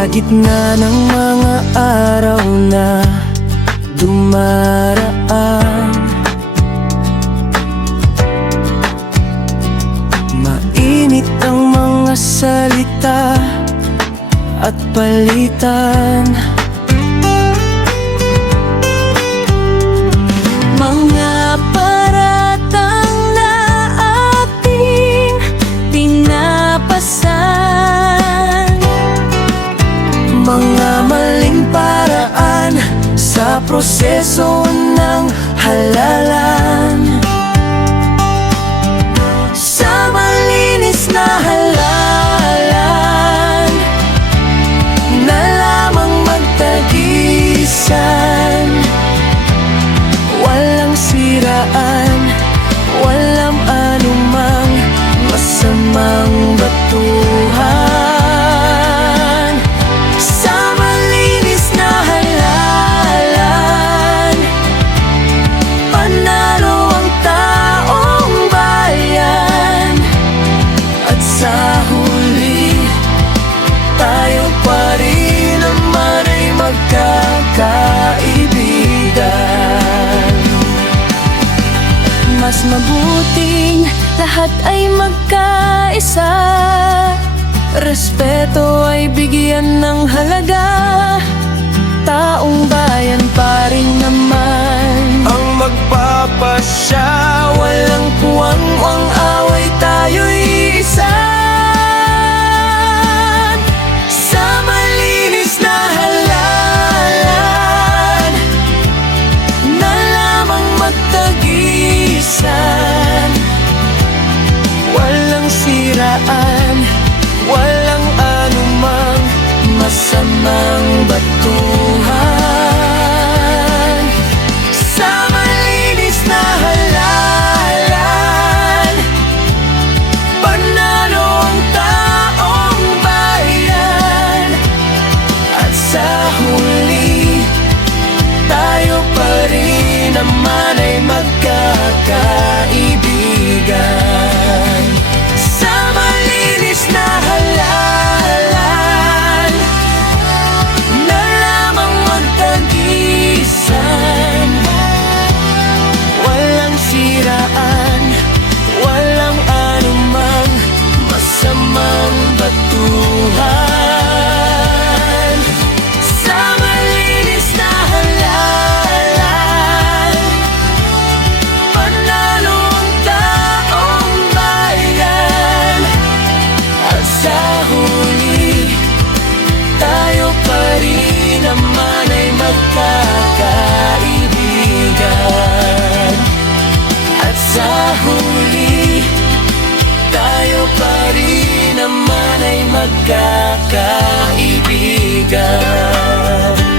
Sa gitna ng mga araw na dumaraan, mainit ang mga salita at palitan. Mga paratang na ating pinapasan, mga maling paraan sa proseso ng halalan. Sa malinis na halalan na lamang magtagisan, walang siraan, walang anumang masamang batuhan. Sa malinis na halalan, panalo ang taong bayan. At sa huli, tayo pa rin naman ay magkakaibigan. Mas mabuting lahat ay magkaisa, respeto ay bigyan ng halaga. Taong bayan pa rin naman ang magpapasya. Walang puwang ang away, tayo'y isa. Sa malinis na halalan na lamang magtagisan, walang siraan, walang anumang masamang batuhan. Sa malinis na halalan, panalo ang taong bayan. At sa huli, tayo pa rin naman ay magkakaibigan. Sa malinis na halalan na lamang magtagisan, walang siraan, walang anumang masamang batuhan. Sa malinis na halalan, panalo ang taong bayan. At sa huli, tayo pa rin naman ay magkakaibigan. At sa huli, tayo pa rin naman ay magkakaibigan.